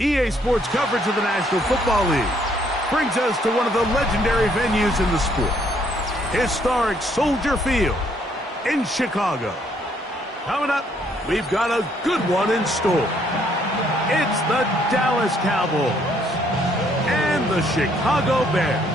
EA Sports coverage of the National Football League brings us to one of the legendary venues in the sport, historic Soldier Field in Chicago. Coming up, we've got a good one in store. It's the Dallas Cowboys and the Chicago Bears.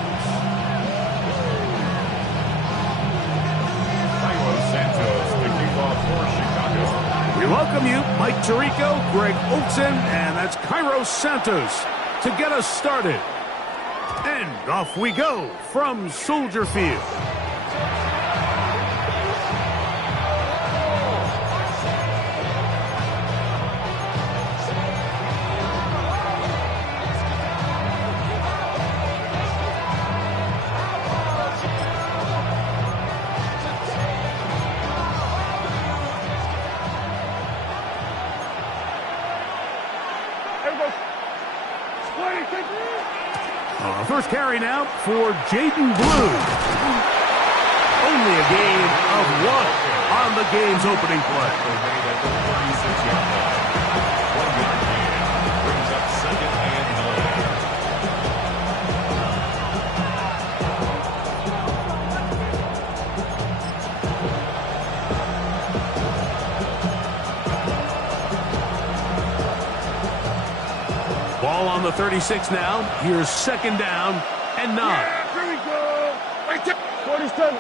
We welcome you, Mike Tirico, Greg Olson, and that's Cairo Santos to get us started. And off we go from Soldier Field. First carry now for Jaden Blue. Only a gain of 1 on the game's opening play. Ball on the 36 now. Here's second down and 9. Yeah, here we go. Right there. 47.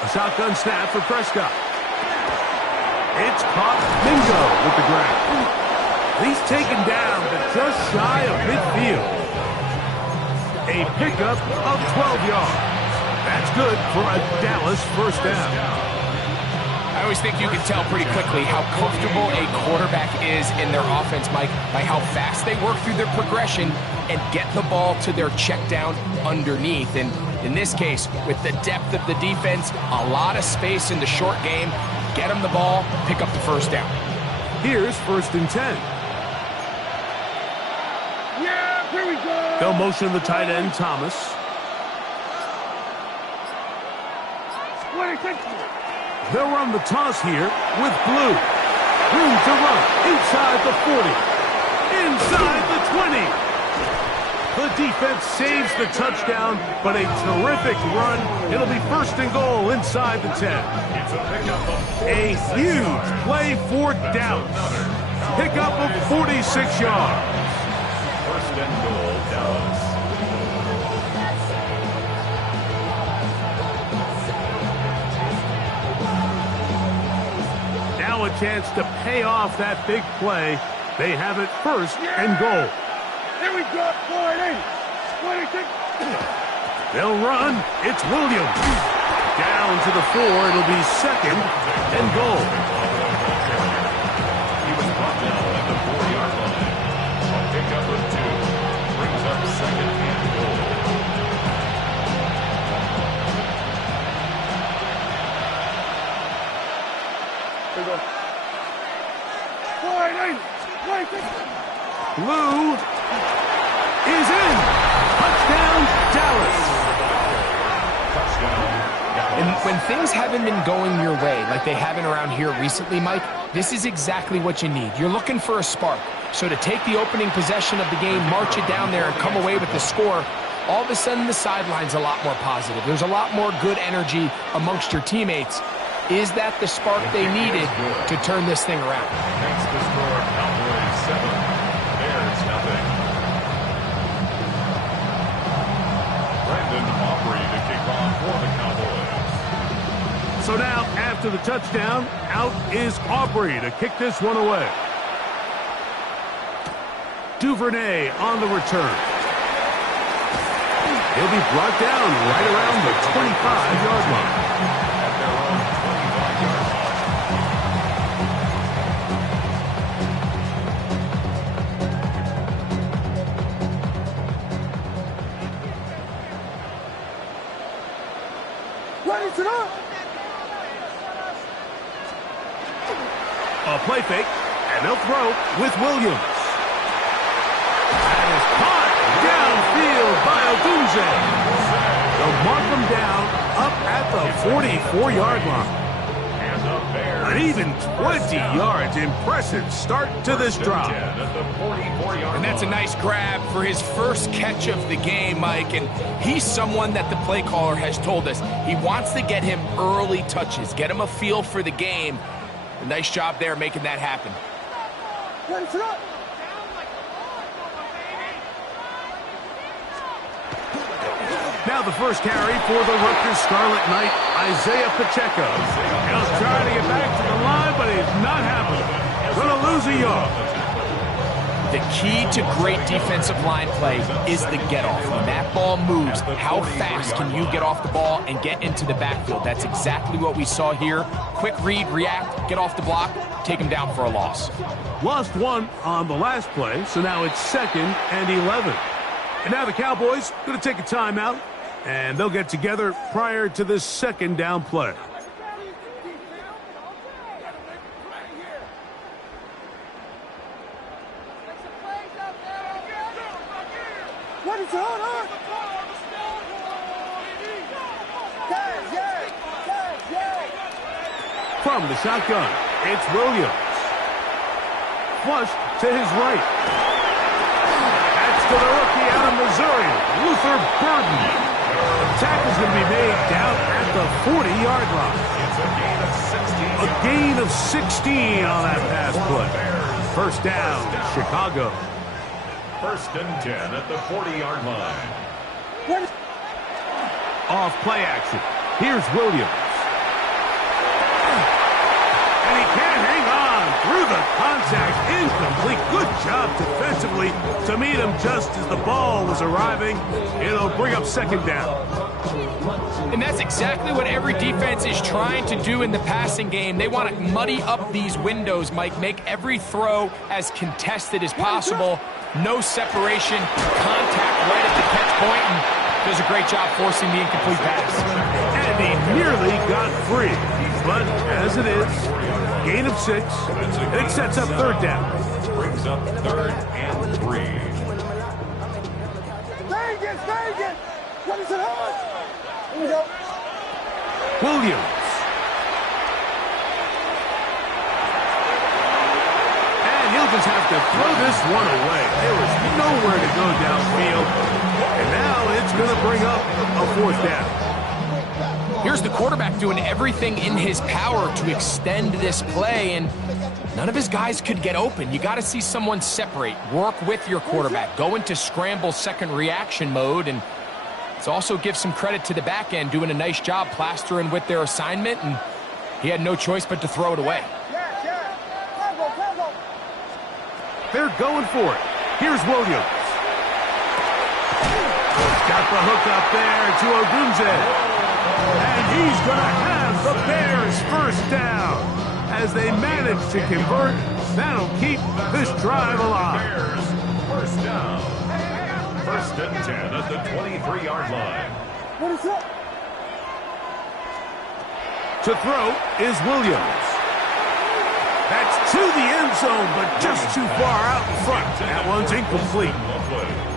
A shotgun snap for Prescott. It's caught. Mingo with the grab. He's taken down but just shy of midfield. A pickup of 12 yards. That's good for a Dallas first down. I always think you can tell pretty quickly how comfortable a quarterback is in their offense, Mike, by how fast they work through their progression and get the ball to their check down underneath. And in this case, with the depth of the defense, a lot of space in the short game, get them the ball, pick up the first down. Here's 1st and 10. Yeah, here we go. They'll motion the tight end, Thomas. 26. They'll run the toss here with Blue. Room to run inside the 40. Inside the 20. The defense saves the touchdown, but a terrific run. It'll be 1st and goal inside the 10. A huge play for Dallas. Pickup of 46 yards. 1st and goal, Dallas. Now a chance to pay off that big play. They have it 1st and goal. Here we go. 26. They'll run. It's Williams. Down to the 4. It'll be 2nd and goal. He was brought down at the 4-yard line. A pickup of 2 brings up 2nd and goal. Here we go. 26. Blue is in. Touchdown, Dallas. And when things haven't been going your way like they haven't around here recently, Mike, this is exactly what you need. You're looking for a spark. So to take the opening possession of the game, march it down there, and come away with the score, all of a sudden the sideline's a lot more positive. There's a lot more good energy amongst your teammates. Is that the spark they needed to turn this thing around? That's the score. Cowboys 7, Bears nothing. Brandon Aubrey to kick off for the Cowboys. So now, after the touchdown, out is Aubrey to kick this one away. Duvernay on the return. He'll be brought down right around the 25-yard line. At their own 25-yard line. Ready to go. A play fake, and they'll throw with Williams. That is caught downfield by Odunze. They'll mark them down up at the 44-yard line. And the Bears An even 20 yards. Impressive start to this drive. And that's a nice grab for his first catch of the game, Mike. And he's someone that the play caller has told us he wants to get him early touches, get him a feel for the game. A nice job there making that happen. Now the first carry for the Rutgers Scarlet Knight, Isaiah Pacheco. He'll try to get back to the line, but it's not happening. Gonna lose a yard. The key to great defensive line play is the get-off. When that ball moves, how fast can you get off the ball and get into the backfield? That's exactly what we saw here. Quick read, react, get off the block, take him down for a loss. Lost one on the last play, so now it's 2nd and 11. And now the Cowboys going to take a timeout, and they'll get together prior to this 2nd down play. What is on? From the shotgun, it's Williams. Flushed to his right. That's to the rookie out of Missouri, Luther Burden. The tackle's going to be made down at the 40-yard line. A gain of 16 on that pass play. First down, Chicago. 1st and 10 at the 40-yard line. Off play action. Here's Williams. And he can't hang on through the contact. Incomplete. Good job defensively to meet him just as the ball was arriving. It'll bring up 2nd down. And that's exactly what every defense is trying to do in the passing game. They want to muddy up these windows, Mike, make every throw as contested as possible. No separation, contact right at the catch point, and does a great job forcing the incomplete pass. And he nearly got free. But as it is, gain of 6. It sets up 3rd down. Brings up 3rd and 3. Vegas! What is it on? Here we go. Williams. And he'll just have to throw this one away. There was nowhere to go downfield. And now it's going to bring up a 4th down. Here's the quarterback doing everything in his power to extend this play, and none of his guys could get open. You got to see someone separate, work with your quarterback, go into scramble second reaction mode, and it's also give some credit to the back end doing a nice job plastering with their assignment, and he had no choice but to throw it away. They're going for it. Here's Williams. Got the hook up there to Ogunze. And he's going to have the Bears first down. As they manage to convert, that'll keep this drive alive. Bears first down. 1st and 10 at the 23-yard line. What is up? To throw is Williams. That's to the end zone, but just too far out in front. That one's incomplete.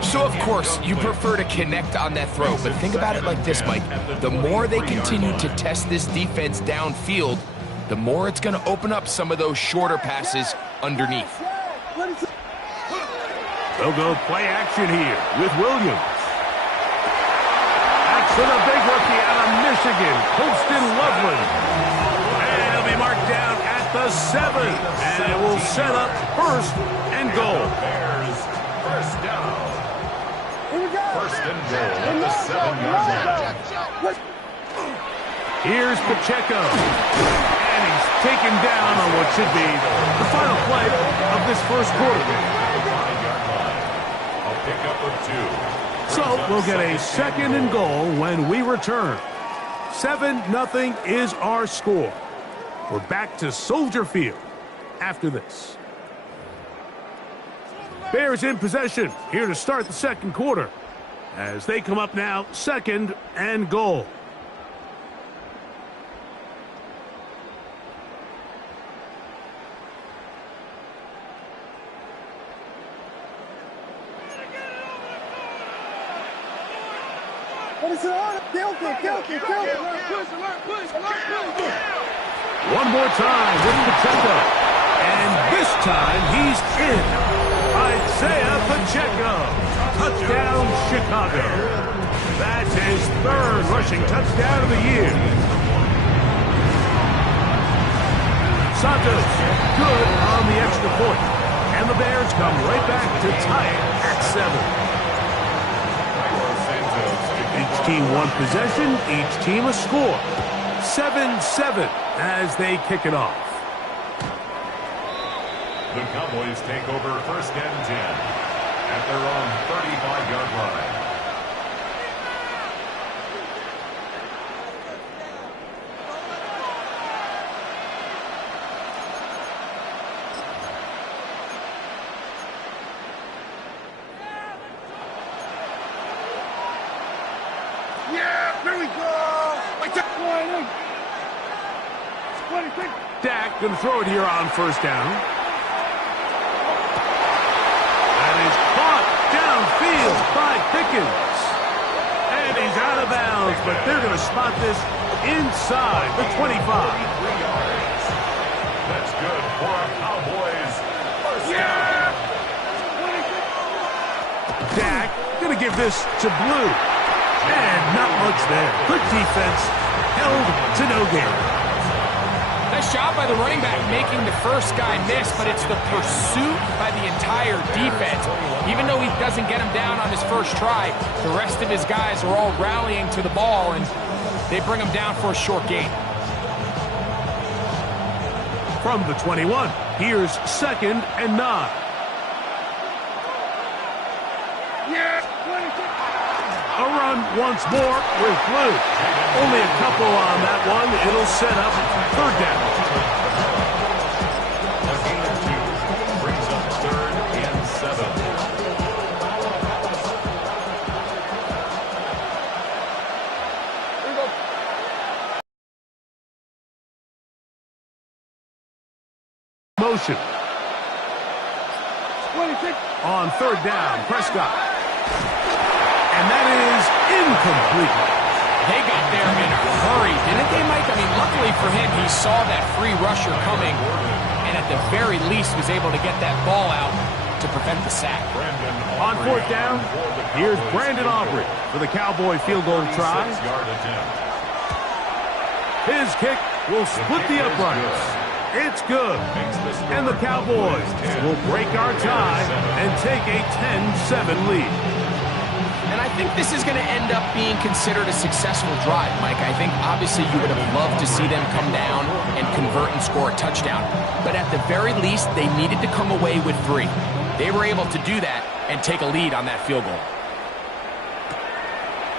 So, of course, you prefer to connect on that throw, but think about it like this, Mike. The more they continue to test this defense downfield, the more it's going to open up some of those shorter passes underneath. They'll go play action here with Williams. That's to the big rookie out of Michigan, Colston Loveland. And he'll be marked down at the 7, and it will set up 1st and goal. Bears first down. 1st and goal at the 7-yard line. Here's Pacheco. And he's taken down on what should be the final play of this first quarter. 5-yard line. A pickup of 2. So we'll get a 2nd and goal when we return. 7-0 is our score. We're back to Soldier Field after this. Bears in possession here to start the 2nd quarter. As they come up now, 2nd and goal. What is it on? Kill. One more time with Pacheco. And this time he's in. Isaiah Pacheco. Touchdown, Chicago. That's his third rushing touchdown of the year. Santos, good on the extra point. And the Bears come right back to tie it at 7. Each team one possession, each team a score. 7-7 as they kick it off. The Cowboys take over 1st and 10 at their own 35-yard line. Dak going to throw it here on 1st down. That is caught downfield by Pickens. And he's out of bounds, but they're going to spot this inside the 25. That's good for our Cowboys. 1st down. Dak going to give this to Blue. And not much there. Good defense. Held to no gain. Nice job by the running back making the first guy miss, but it's the pursuit by the entire defense. Even though he doesn't get him down on his first try, the rest of his guys are all rallying to the ball, and they bring him down for a short gain. From the 21, here's 2nd and 9. A run once more with Blue. Only a couple on that one. It'll set up 3rd down. A gain of 2 brings up 3rd and 7. Motion. On 3rd down, Prescott. And that is incomplete. They got there in a hurry, didn't they, Mike? I mean, luckily for him, he saw that free rusher coming, and at the very least was able to get that ball out to prevent the sack. On 4th down, here's Brandon Aubrey for the Cowboy field goal try. His kick will split the uprights. It's good. And the Cowboys will break our tie and take a 10-7 lead. And I think this is going to end up being considered a successful drive, Mike. I think obviously you would have loved to see them come down and convert and score a touchdown. But at the very least, they needed to come away with 3. They were able to do that and take a lead on that field goal.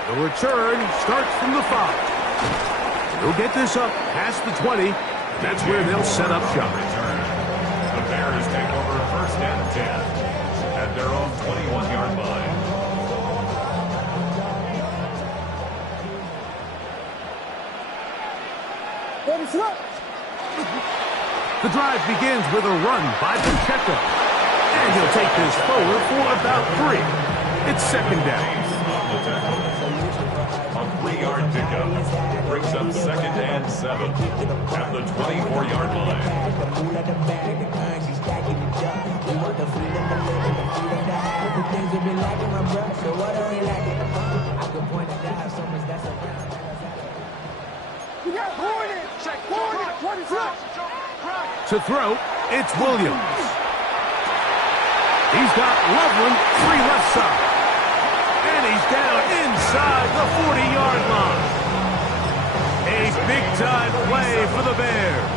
The return starts from the 5. They'll get this up past the 20. That's where they'll set up shop. The Bears take over 1st and 10 at their own 21-yard line. The drive begins with a run by Pacheco. And he'll take this forward for about 3. It's 2nd down. A 3-yard pickup brings up 2nd and 7 at the 24-yard line. To throw, it's Williams. He's got Loveland, 3 left side. And he's down inside the 40-yard line. A big-time play for the Bears.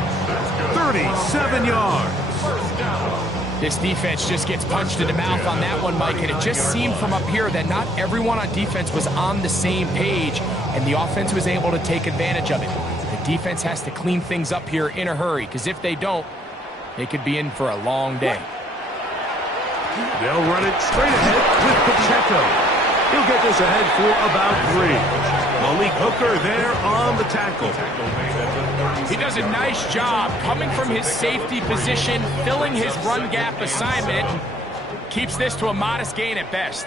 37 yards. This defense just gets punched in the mouth on that one, Mike, and it just seemed from up here that not everyone on defense was on the same page, and the offense was able to take advantage of it. The defense has to clean things up here in a hurry, because if they don't, they could be in for a long day. They'll run it straight ahead with Pacheco. He'll get this ahead for about 3. Malik Hooker there on the tackle. He does a nice job coming from his safety position, filling his run gap assignment. Keeps this to a modest gain at best.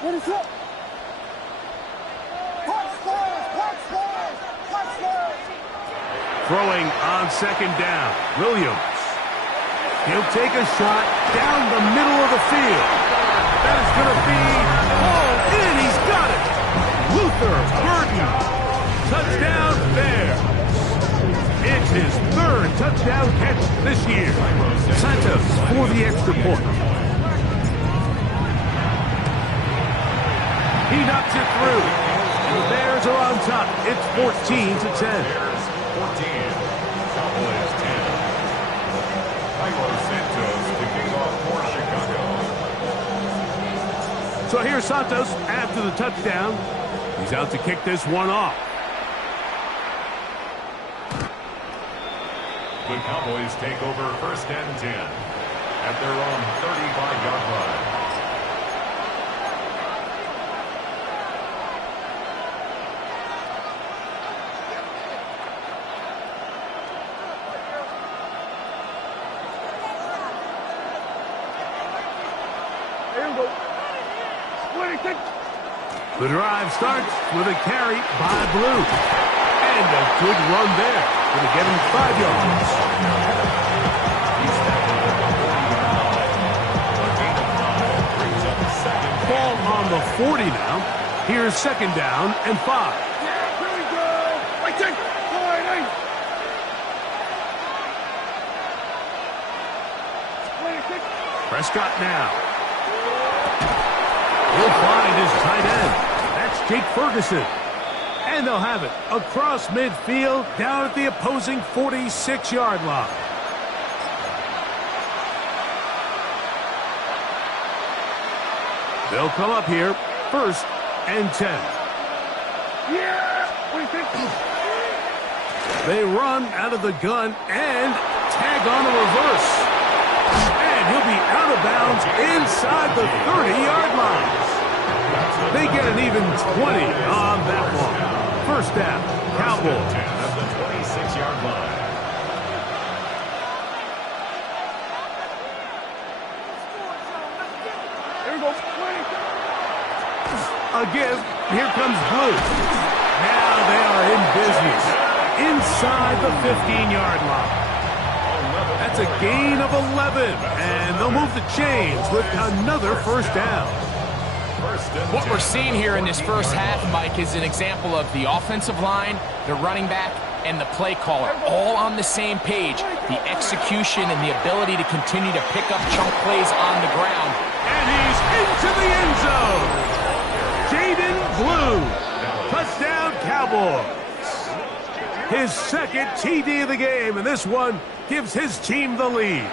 What is up? Throwing on second down, Williams. He'll take a shot down the middle of the field. That is going to be all in. He's got it. Luther Burden. Touchdown there. It's his third touchdown catch this year. Santos for the extra point. He knocks it through. And the Bears are on top. It's 14-10. Bears 14, Cowboys 10. Santos kicking off for Chicago. So here's Santos after the touchdown. He's out to kick this one off. The Cowboys take over first and 10 at their own 35-yard line. The drive starts with a carry by Blue. And a good run there. Going to get him 5 yards. Ball on the 40 now. Here's second down and 5. Here we go. Right there. Prescott now. He'll find his tight end. That's Jake Ferguson. And they'll have it across midfield down at the opposing 46-yard line. They'll come up here, first and 10. Yeah. What do you think? They run out of the gun and tag on a reverse. And he'll be out of bounds inside the 30-yard line. They get an even 20 on that one. First down, Cowboys. At the 26-yard line. Here we go. A give. Here comes Blue. Now they are in business. Inside the 15-yard line. That's a gain of 11. And they'll move the chains with another first down. What we're seeing here in this first half, Mike, is an example of the offensive line, the running back, and the play caller all on the same page. The execution and the ability to continue to pick up chunk plays on the ground. And he's into the end zone. Jaden Blue. Touchdown, Cowboys. His second TD of the game, and this one gives his team the lead.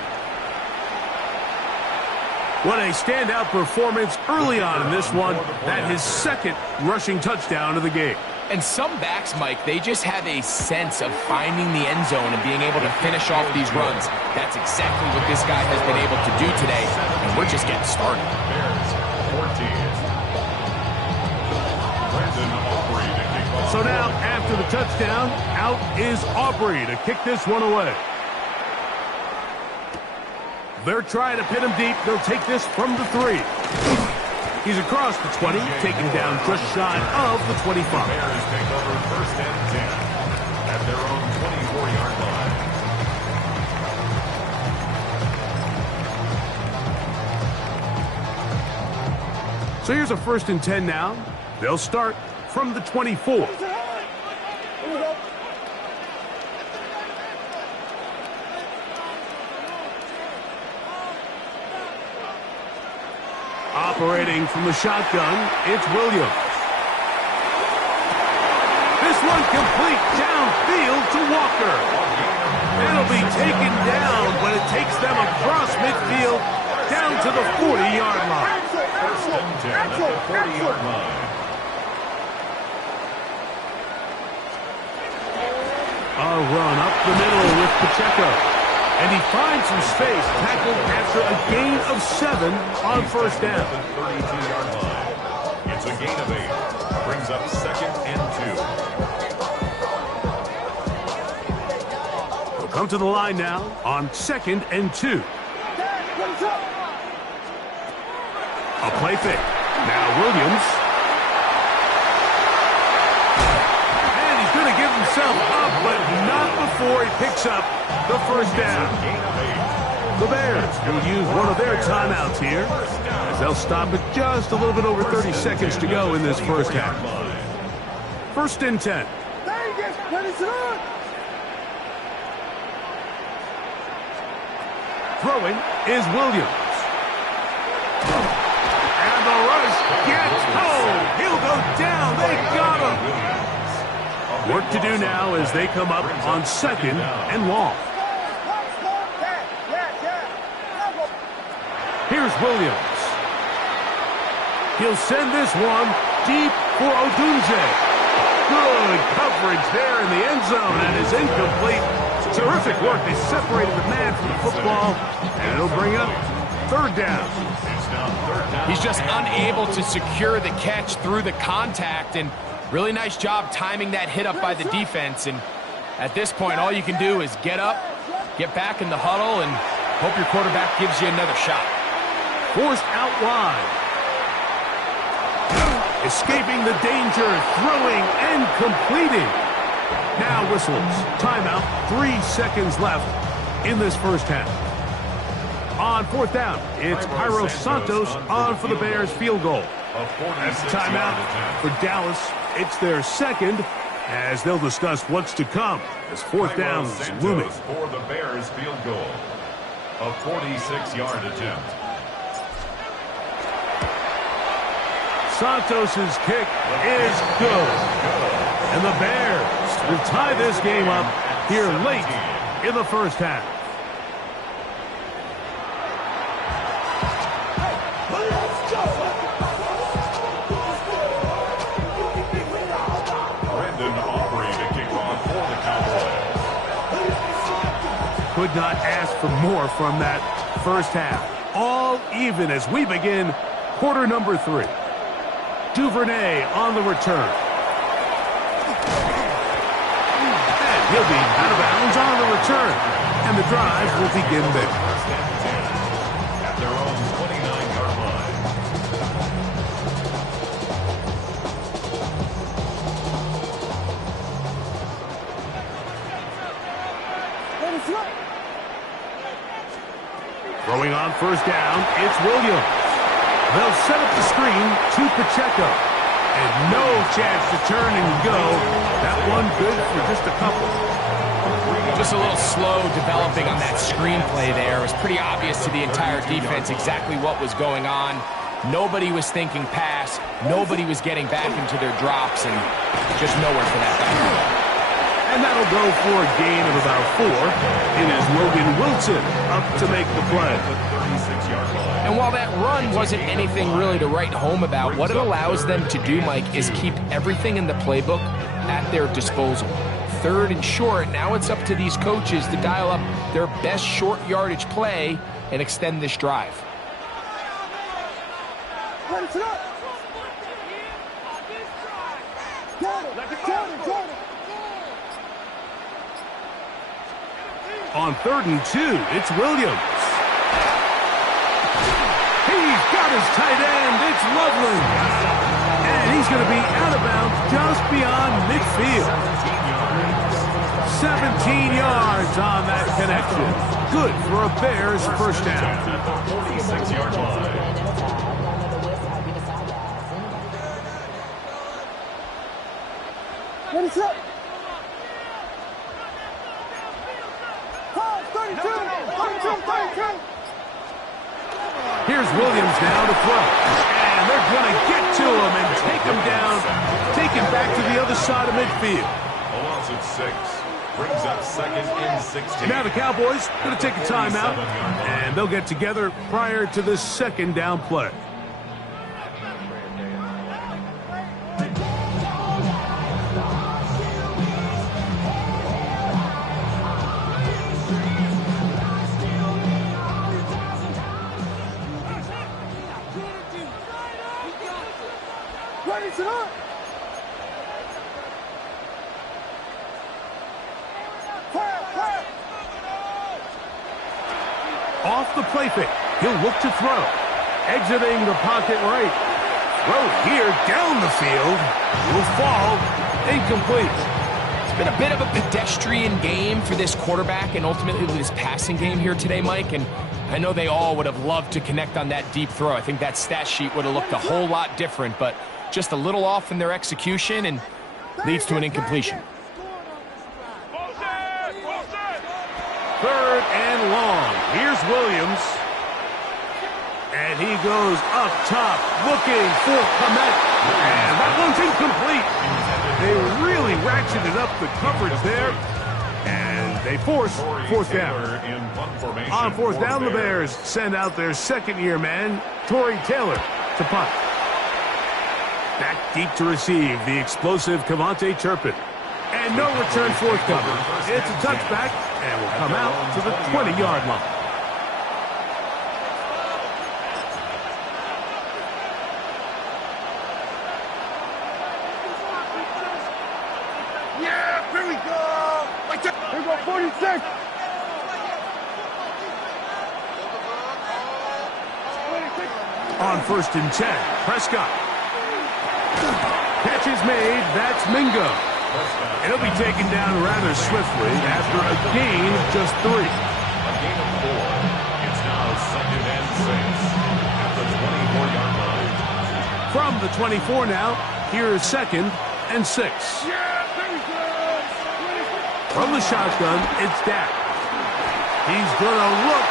What a standout performance early on in this one. That his second rushing touchdown of the game. And some backs, Mike, they just have a sense of finding the end zone and being able to finish off these runs. That's exactly what this guy has been able to do today, and we're just getting started. Bears 14. So now, after the touchdown, out is Aubrey to kick this one away. They're trying to pin him deep. They'll take this from the 3. He's across the 20, taken down just shy of the 25. Bears take over first and 10 at their own 24-yard line. So here's a first and 10 now. They'll start from the 24. Operating from the shotgun, it's Williams. This one complete downfield to Walker. It'll be taken down, but it takes them across midfield down to the 40-yard line. First and 10 at the 40-yard line. A run up the middle with Pacheco. And he finds some space, tackled after a gain of 7 on first down. 32-yard line. It's a gain of 8. Brings up second and 2. We'll come to the line now on second and 2. A play fake. Now Williams. And he's going to give himself up, but not before before he picks up the first down. The Bears will use one of their timeouts here, as they'll stop it just a little bit over 30 seconds to go in this first half. 1st and 10. Vegas, ready to run. Throwing is Williams. And the rush gets home. He'll go down. They got him. Work to do now as they come up on 2nd and long. Here's Williams. He'll send this one deep for Odunze. Good coverage there in the end zone, and is incomplete. Terrific work. They separated the man from the football, and it'll bring up 3rd down. He's just unable to secure the catch through the contact, and really nice job timing that hit up by the defense. And at this point, all you can do is get up, get back in the huddle, and hope your quarterback gives you another shot. Forced out wide. Escaping the danger, throwing and completing. Now whistles. Timeout. 3 seconds left in this first half. On 4th down, it's Jairo Santos on for the Bears field goal. That's the timeout for Dallas. It's their 2nd, as they'll discuss what's to come as 4th down is looming. For the Bears field goal. A 46-yard attempt. Santos' kick is good. And the Bears will tie this game up here late in the first half. Could not ask for more from that first half. All even as we begin quarter number 3. Duvernay on the return. And he'll be out of bounds on the return. And the drive will begin there. At their own 29-yard line. Throwing on 1st down, it's Williams. They'll set up the screen to Pacheco. And no chance to turn and go. That one good for just a couple. Just a little slow developing on that screenplay there. It was pretty obvious to the entire defense exactly what was going on. Nobody was thinking pass. Nobody was getting back into their drops, and just nowhere for that back. And that'll go for a gain of about 4. It is Logan Wilson up to make the play. And while that run wasn't anything really to write home about, what it allows them to do, Mike, is keep everything in the playbook at their disposal. 3rd and short, now it's up to these coaches to dial up their best short yardage play and extend this drive. On 3rd and 2, it's Williams. He's got his tight end. It's lovely. And he's going to be out of bounds just beyond midfield. 17 yards on that connection. Good for a Bears first down. 46-yard line. Ready, set. 32. Here's Williams now to throw. And they're going to get to him and take him down, take him back to the other side of midfield. A loss of 6. Brings up 2nd and 16. Now the Cowboys going to take a timeout, and they'll get together prior to this 2nd down play. Ready to run. Off the play fake, he'll look to throw. Exiting the pocket right. Throw here down the field. Will fall. Incomplete. Been a bit of a pedestrian game for this quarterback and ultimately this passing game here today, Mike. And I know they all would have loved to connect on that deep throw. I think that stat sheet would have looked a whole lot different, but just a little off in their execution and leads to an incompletion. 3rd and long. Here's Williams. And he goes up top looking for Komet. And that one's incomplete. They really ratcheted up the coverage there. And they force 4th down. On 4th down, the Bears send out their second-year man, Torrey Taylor, to punt. Back deep to receive the explosive Cavante Turpin. And no return forthcoming. It's a touchback and will come out to the 20-yard line. Yeah, here we go. Here we go, 46. On 1st and 10, Prescott. Catch is made. That's Mingo. And he'll be taken down rather swiftly after a gain of just 3. A gain of 4. It's now 2nd and 6 at the 24-yard line. From the 24 now, here is 2nd and 6. From the shotgun, it's Dak. He's going to look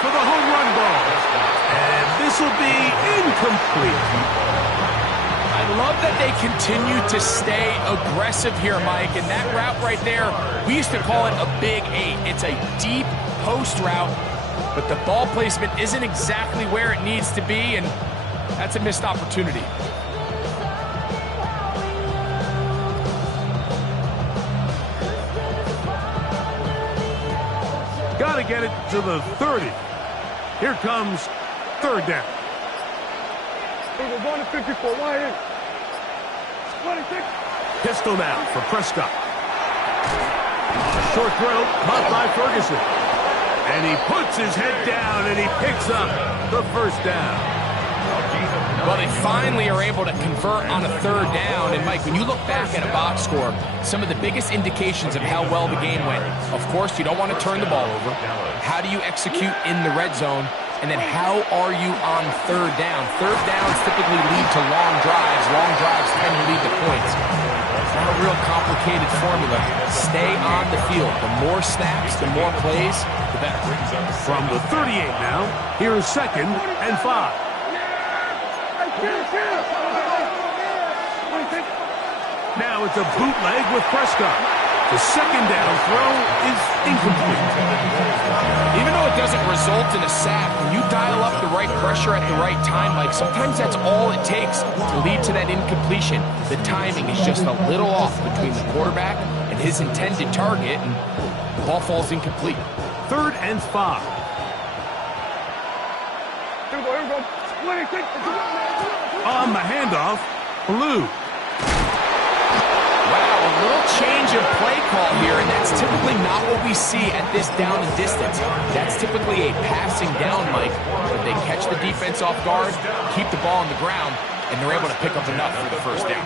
for the home run ball. And this will be incomplete. I love that they continue to stay aggressive here, Mike, and that route right there, we used to call it a big 8. It's a deep post route, but the ball placement isn't exactly where it needs to be, and that's a missed opportunity. Got to get it to the 30. Here comes 3rd down. We're going to 54. Why in? 26. Pistol now for Prescott. Short throw, caught by Ferguson. And he puts his head down and he picks up the 1st down. Well, they finally are able to convert on a 3rd down. And, Mike, when you look back at a box score, some of the biggest indications of how well the game went, of course, you don't want to turn the ball over. How do you execute in the red zone? And then how are you on 3rd down? 3rd downs typically lead to long drives. Long drives tend to lead to points. It's not a real complicated formula. Stay on the field. The more snaps, the more plays, the better. From the 38 now, here is 2nd and 5. Now it's a bootleg with Prescott. The 2nd down throw is incomplete. Even though it doesn't result in a sack, when you dial up the right pressure at the right time, Mike, sometimes that's all it takes to lead to that incompletion. The timing is just a little off between the quarterback and his intended target, and the ball falls incomplete. 3rd and 5. Here we go. 26. On the handoff, Blue. Wow, a little change of play call here, and that's typically not what we see at this down and distance. That's typically a passing down, Mike, but they catch the defense off guard, keep the ball on the ground, and they're able to pick up enough for the 1st down.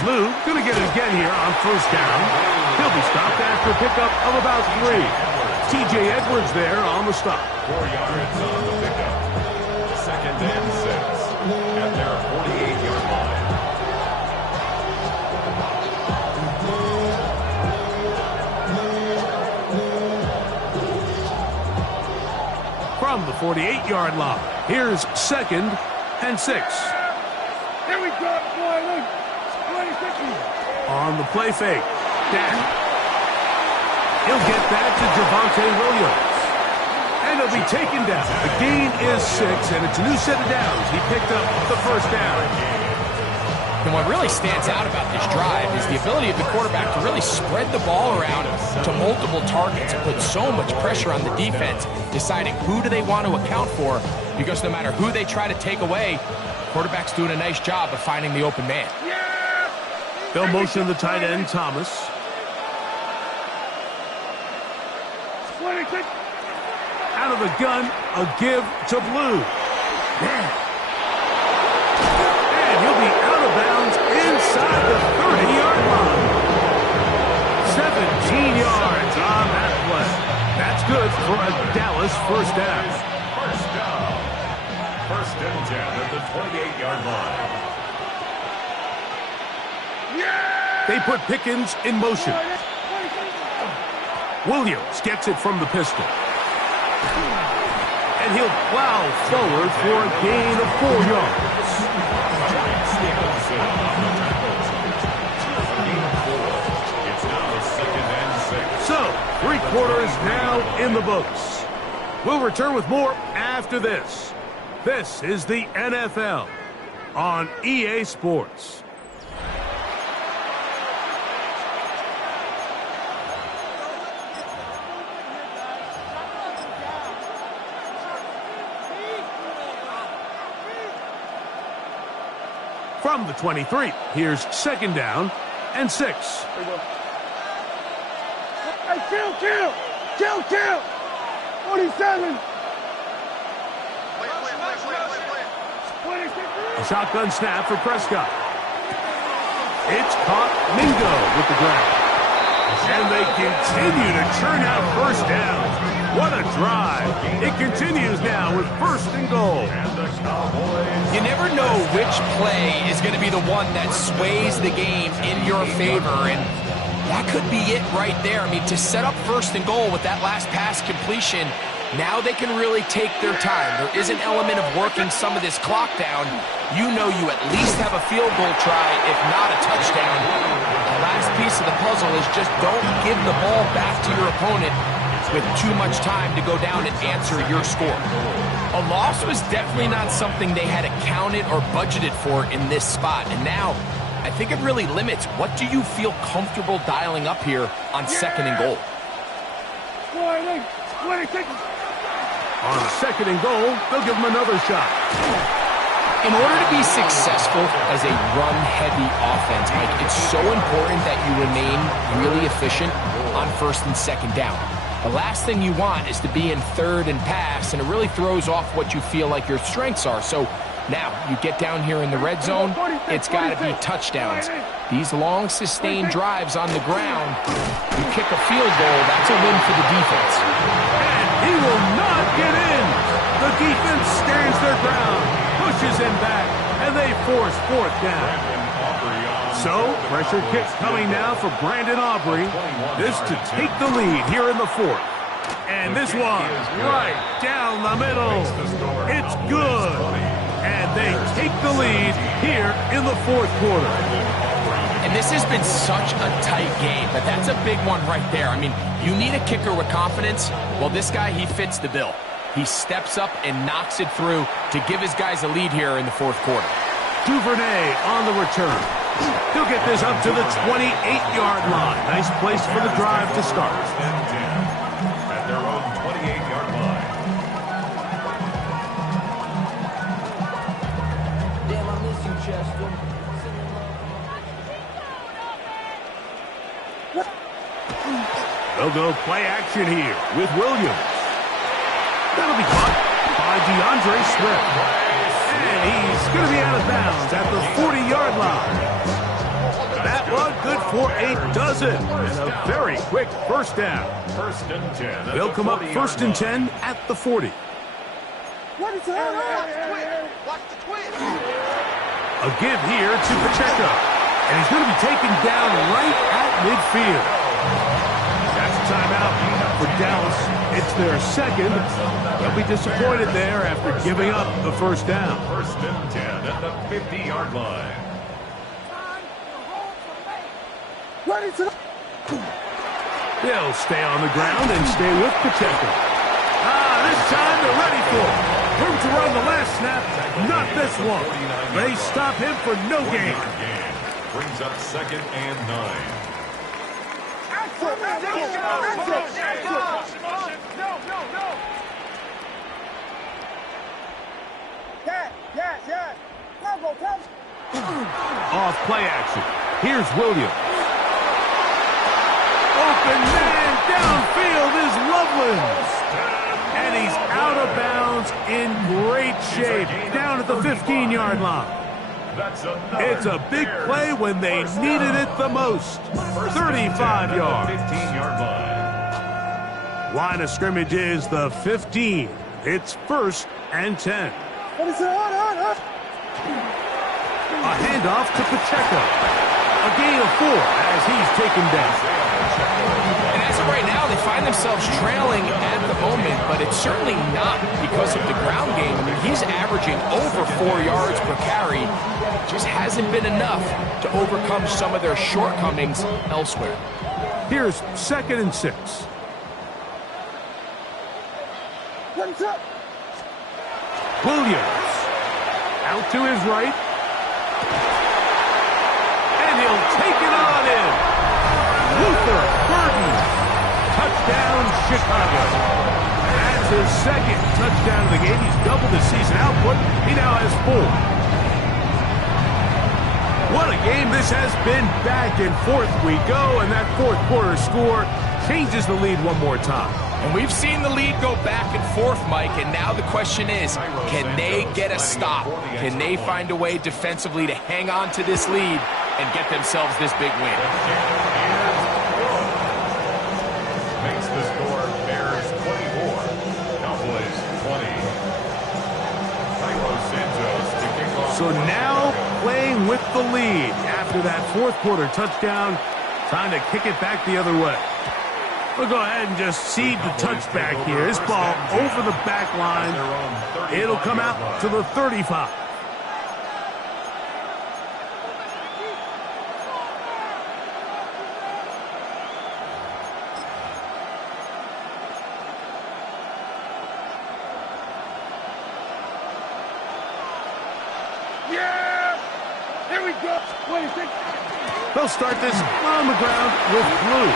Blue going to get it again here on 1st down. He'll be stopped after a pickup of about 3. T.J. Edwards there on the stop. 4 yards on the pickup. 2nd and 6 at their 48-yard line. From the 48-yard line, here's 2nd and 6. Here we go, boy. 26. On the play fake, Dak. He'll get that to Javonte Williams. And he'll be taken down. The gain is 6, and it's a new set of downs. He picked up the 1st down. And what really stands out about this drive is the ability of the quarterback to really spread the ball around to multiple targets and put so much pressure on the defense, deciding who do they want to account for, because no matter who they try to take away, quarterback's doing a nice job of finding the open man. They'll motion the tight end, Thomas. 26. Out of the gun, a give to Blue. And he'll be out of bounds inside the 30-yard line. 17 yards on that play. That's good for a Dallas first down. First down. First and 10 at the 28-yard line. They put Pickens in motion. Williams gets it from the pistol. And he'll plow forward for a gain of 4 yards. So, 3 quarters now in the books. We'll return with more after this. This is the NFL on EA Sports. From the 23, here's second down and 6. Hey, kill! 47. A shotgun snap for Prescott. It's caught Mingo with the grab. And they continue to churn out first downs. What a drive. It continues now with 1st and goal. You never know which play is going to be the one that sways the game in your favor, and that could be it right there. I mean, to set up 1st and goal with that last pass completion, now they can really take their time. There is an element of working some of this clock down. You know you at least have a field goal try, if not a touchdown. The last piece of the puzzle is just don't give the ball back to your opponent with too much time to go down and answer your score. A loss was definitely not something they had accounted or budgeted for in this spot. And now, I think it really limits what do you feel comfortable dialing up here on 2nd and goal. 26. On 2nd and goal, they'll give him another shot. In order to be successful as a run-heavy offense, Mike, it's so important that you remain really efficient on 1st and 2nd down. The last thing you want is to be in 3rd and pass, and it really throws off what you feel like your strengths are. So now you get down here in the red zone, it's got to be touchdowns. These long, sustained drives on the ground, you kick a field goal, that's a win for the defense. And he will not get in. The defense stands their ground, pushes him back, and they force 4th down. So, pressure kick coming now for Brandon Aubrey. This to take the lead here in the 4th. And this one, right down the middle. It's good. And they take the lead here in the 4th quarter. And this has been such a tight game, but that's a big one right there. I mean, you need a kicker with confidence. Well, this guy, he fits the bill. He steps up and knocks it through to give his guys a lead here in the 4th quarter. Duvernay on the return. He'll get this up to the 28-yard line. Nice place for the drive to start. At their own 28-yard line. Damn, I miss you, Chester. They'll go play action here with Williams. That'll be caught by DeAndre Swift. And he's going to be out of bounds at the 40-yard line. That one good for a dozen. And a very quick 1st down. 1st and 10. They'll come up 1st and 10 at the 40. What is that? Watch the twist. A give here to Pacheco. And he's going to be taken down right at midfield. That's a timeout for Dallas. It's their 2nd. They'll be disappointed there after giving up the 1st down. 1st and 10 at the 50-yard line. Ready to... They'll stay on the ground and stay with Pacheco. This time they're ready for it. Room to run the last snap, not this one. They stop him for no gain. Brings up 2nd and 9. Yeah. Off play action. Here's Williams. Open man downfield is Loveland. And he's out of bounds in great shape down at the 15-yard line. That's another It's a big Bears play when they first needed down. it the most. First and 35 10 at the yards. 15-yard line. Line of scrimmage is the 15. It's 1st and 10. What is it? On. A handoff to Pacheco. A gain of 4 as he's taken down. And as of right now, they find themselves trailing at the moment, but it's certainly not because of the ground game. I mean, he's averaging over 4 yards per carry. Just hasn't been enough to overcome some of their shortcomings elsewhere. Here's 2nd and 6. What's up? Williams. Out to his right. And he'll take it on in. Luther Burden. Touchdown, Chicago. That's his 2nd touchdown of the game. He's doubled his season output. He now has 4. What a game this has been. Back and forth we go, and that 4th quarter score changes the lead one more time. And we've seen the lead go back and forth, Mike, and now the question is, can they get a stop? Can they find a way defensively to hang on to this lead and get themselves this big win? Makes the score Bears 24, Cowboys 20. Santos to kick off. So now playing with the lead after that 4th quarter touchdown, time to kick it back the other way. We'll go ahead and just cede the touchback here. This ball over the back line. It'll come out to the 35. Yeah! Here we go. 26. They'll start this on the ground with Blue.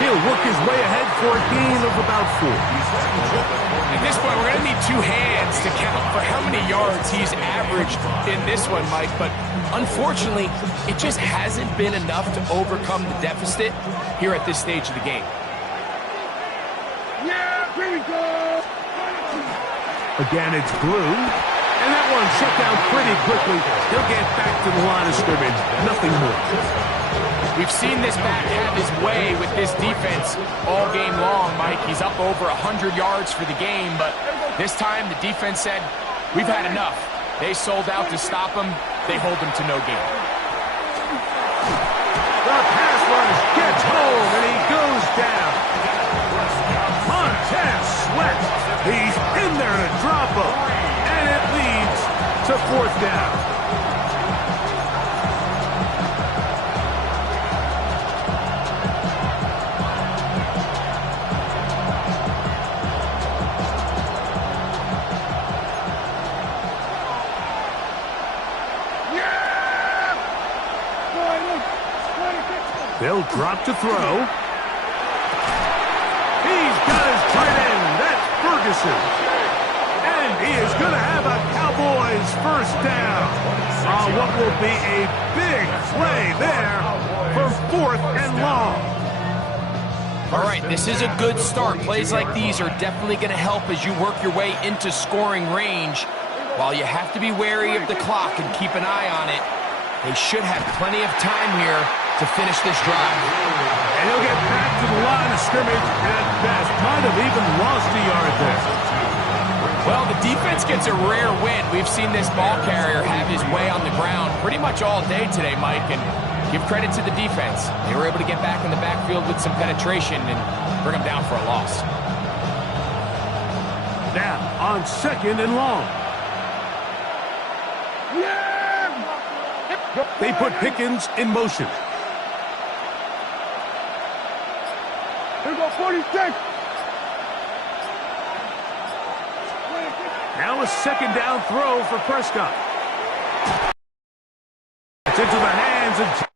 He'll work his way ahead for a gain of about 4. At this point, we're going to need 2 hands to count for how many yards he's averaged in this one, Mike. But unfortunately, it just hasn't been enough to overcome the deficit here at this stage of the game. Yeah, here we go. Again, it's Blue. And that one shut down pretty quickly. He'll get back to the line of scrimmage. Nothing more. We've seen this back have his way with this defense all game long, Mike. He's up over 100 yards for the game, but this time the defense said, we've had enough. They sold out to stop him. They hold him to no gain. The pass rush gets home, and he goes down. Montez Sweat. He's in there to drop him, and it leads to 4th down. They'll drop to throw. He's got his tight end. That's Ferguson. And he is going to have a Cowboys 1st down on what will be a big play there for 4th and long. All right, this is a good start. Plays like these are definitely going to help as you work your way into scoring range. While you have to be wary of the clock and keep an eye on it, they should have plenty of time here to finish this drive. And he'll get back to the line of scrimmage at best. Might have even lost a yard there. Well, the defense gets a rare win. We've seen this ball carrier have his way on the ground pretty much all day today, Mike, and give credit to the defense. They were able to get back in the backfield with some penetration and bring them down for a loss. Now on 2nd and long. They put Pickens in motion. Here we go, 46. Now a 2nd down throw for Prescott. It's into the hands of